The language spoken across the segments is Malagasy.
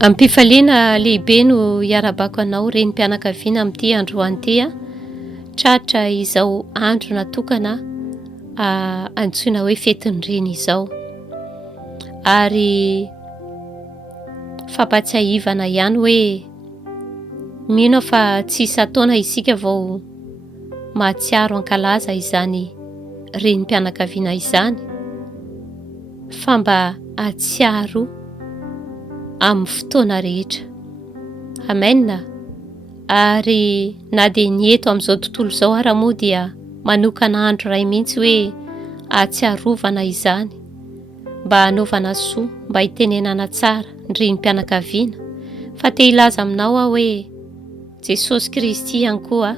Ampifaliana lehibe no iarabako anao reny mpianakaviana amin'ity androany ity tratra izao andro natokana antsoina hoe fetiny reny izao. Ary fampatsiahivana ihany hoe mino fa tsy taona isika vao mahatsiaro ankalaza izany reny mpianakaviana izany, fa mba atsiaro amin'ny fotoana rehetra. Amen. Ary na dia ny eto amin'izao tontolo izao ara moa dia manokana andro iray mihitsy hoe atsiarovana izany, mba hanaovana soa, mba hitenenana tsara ny renim-pianakaviana. Fa te hilaza aminao aho hoe Jesosy Kristy ihany koa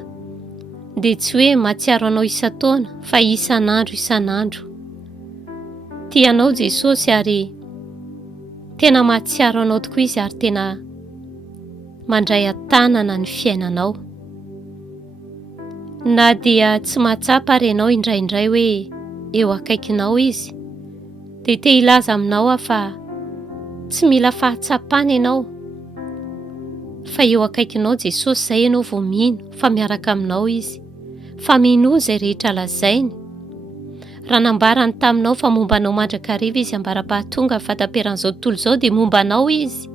dia tsy hoe mahatsiaro anao isan-taona fa isan'andro. Tianao Jesosy ary tena mahatsiaro anao tokoa izy, ary tena mandray an-tanana ny fiainanao. Na dia tsy mahatsapa ary ianao indraindray hoe eo akaikinao izy, dia te hilaza aminao aho fa tsy mila fahatsapana ianao, fa eo akaikinao Jesosy izay ianao vao mino fa miaraka aminao izy, fa mino izay rehetra lazainy. Raha nambarany taminao fa momba anao mandrakariva izy ambara-pahatonga fataperan'izao tontolo izao dia momba anao izy,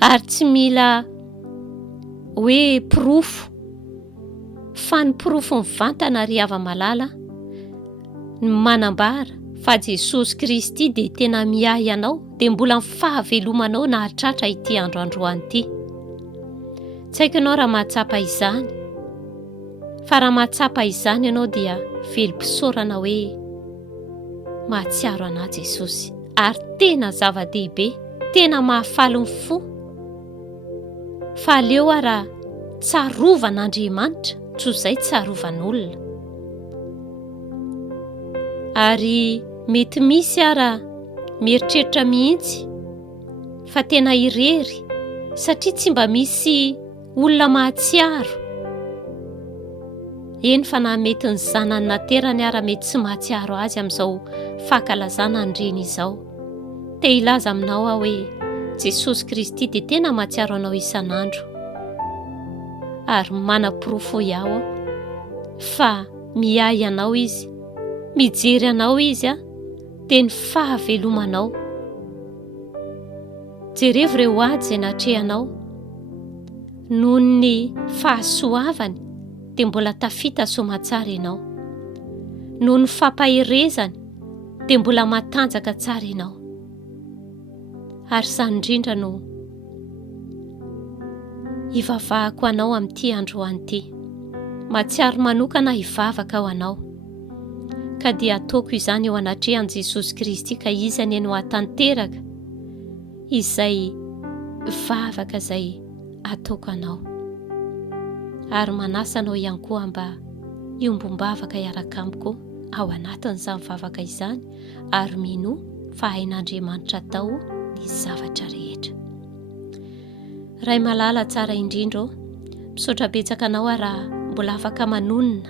ary tsy mila hoe pirofo, fa ny pirofo ny vantana ary hava-malala ny manambara fa Jesosy Kristy dia tena miahy anao, dia mbola ny fahavelomanao na hatratra ity androandroany ity. Tsy haiko ianao raha mahatsapa izany, fa raha mahatsapa izany ianao dia velom-pisaorana hoe mahatsiaro anahy Jesosy, ary tena zava-dehibe, tena mahafaly ny fo. Fa aleo raha tsarovan'Andriamanitra, tsy izay tsarovan'olona. Ary mety misy raha mieritreritra mihitsy fa tena irery, satria tsy mba misy olona mahatsiaro. Eny fa na mety ny zanany naterany ara mety tsy mahatsiaro azy amin'izao fankalazana ny reny izao. Te hilaza aminao aho hoe Jesosy Kristy dia tena mahatsiaro anao isan'andro, ary mana-pirofo iaho fa miahy anao izy, mijery anao izy dia ny fahavelomanao. Jerevo ireo ady izay natrehanao, noho ny fahasoavany dia mbola tafita soamantsara ianao, noho ny fampaherezany dia mbola matanjaka tsara ianao. Ary izany indrindra no hivavahako anao amin'ity androany ity. Mahatsiaro manokana hivavaka ho anao, ka dia ataoko izany eo anatrehan Jesosy Kristy, ka izany no hatanteraka izay vavaka izay ataoko anao. Ary manasa anao ihany koa mba hiombombavaka hiaraka amiko ao anatin'izany vavaka izany, ary mino fa hain'Andriamanitra atao ny zavatra rehetra. Ray malala tsara indrindra, misaotra betsaka anao raha mbola afaka manonona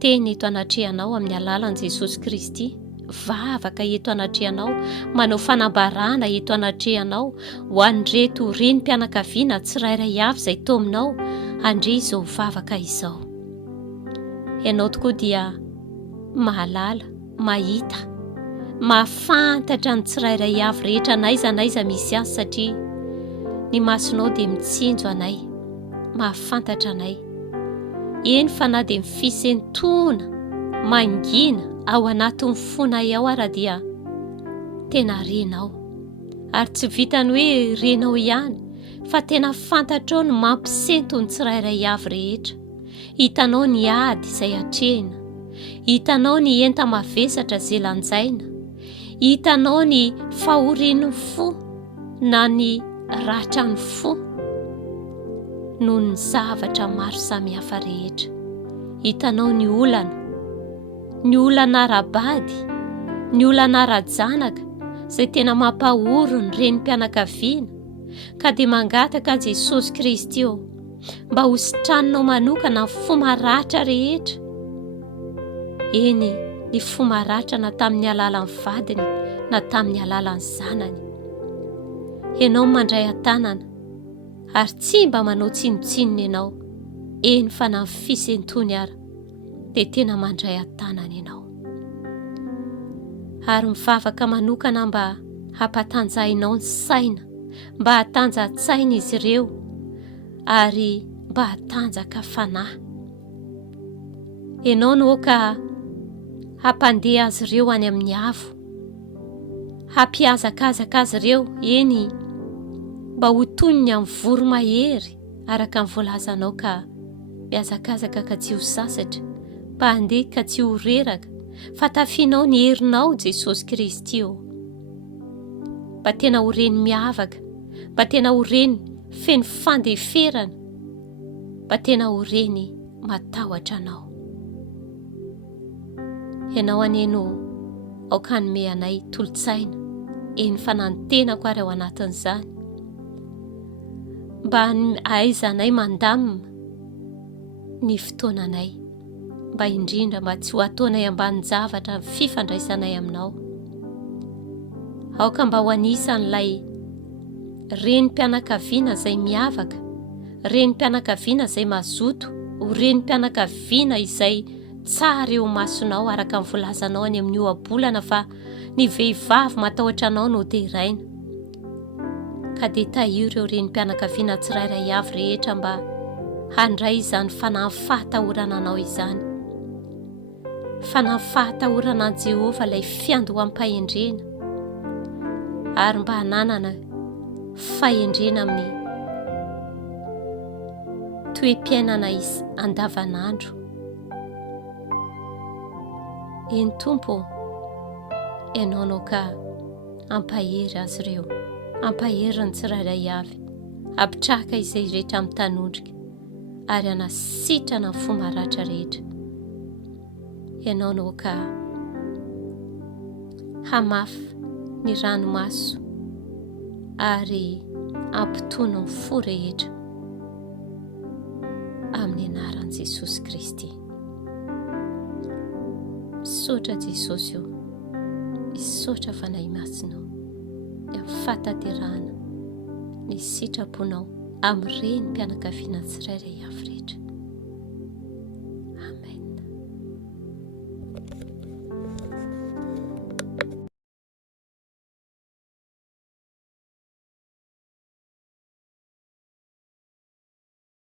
teny eto anatrehanao amin'ny alalan'i Jesosy Kristy. Vavaka eto anatrehanao, manao fanambarana eto anatrehanao ho an'reto renim-pianakaviana tsirairay avy izay tao aminao andre izao vavaka izao. Ianao tokoa dia mahalala, mahita, mahafantatra ny tsirairay avy rehetra n'aiza misy azy, satria ny masonao dia mitsinjo anay, mahafantatra anay. Eny fa na dia mifisentona mangina ao anatin'ny fonay ao ara dia tena renao, ary tsy vitany hoe renao ihany, fa tena fantatrao ny mampisento ny tsirairay avy rehetra. Hitanao ny ady izay hatrehina, hitanao ny enta mavesatra izay lanjaina, hitanao ny fahorian'ny fo na ny ratra ny fo noho ny zavatra maro samihafa rehetra. Hitanao ny olana rabady, ny olana rajanaka izay tena mampahoro ny renim-pianakaviana, ka dia mangataka Jesosy Kristy mba hositranonao manokana ny fo maratra rehetra. Eny, ny fo maratra na tamin'ny alalan'ny vadiny na tamin'ny alalan'ny zanany. Ianao mandray an-tanana ary tsy mba manao tsinotsinona ianao. Eny fa na fisentony ara dia tena mandray an-tanana ianao. Ary mivavaka manokana mba hampatanjahinao ny saina, mba hatanjatsaina izy ireo ary mba hatanjaka fanahy. Ianao no ka hampandeha azy ireo any amin'ny avo, hampiazakazaka azy ireo, eny mba ho toniny amin'ny voromahery araka ny voalazanao, ka miazakazaka ka tsy ho sasatra, mba handeha ka tsy ho reraka, fa tafianao ny herinao Jesosy Kristy eo. Mba tena ho reny miavaka, mba tena ho reny feno fandeferana, mba tena ho reny matahotra anao. Ianao aneno aoka nome anay tolotsaina, eny fanantenako ary ao anatin'izany, mba ahaizanay mandamina ny fotoananay, mba indrindra mba tsy ho ataonay ambanin-javatra ny fifandraisanay aminao. Aoka mba ho anisan'ilay renim-pianakaviana izay miavaka, renim-pianakaviana izay mazoto, renim-pianakaviana izay tsara eo masonao araka ny voalazanao any amin'ny ohabolana fa ny vehivavy matahotra anao no teraina. Ka dia tahio ireo renim-pianakaviana tsirairay avy rehetra mba handray izany fanahy fahatahorana anao izany. Fanahy fahatahorana an Jehova ilay fiandoham-pahendrena, ary mba hananana fahendrena amin'ny toe-piainana andavanandro. Eny Tompo, ianao no ka ampahery azy ireo, ampahery ny tsirairay avy, apitraka izay rehetra amin'ny tanondrika, ary anasitrana ny fomaratra rehetra. Ianao no ka hamafy ny ranomaso ary ampitono ny fo rehetra amin'ny anaran'i Jesosy Kristy. Misaotra Jesosy eo, misaotra fanahy masinao, ny fataterahana, ny sitraponao amin'ny renim-pianakaviana tsirairay avy rehetra.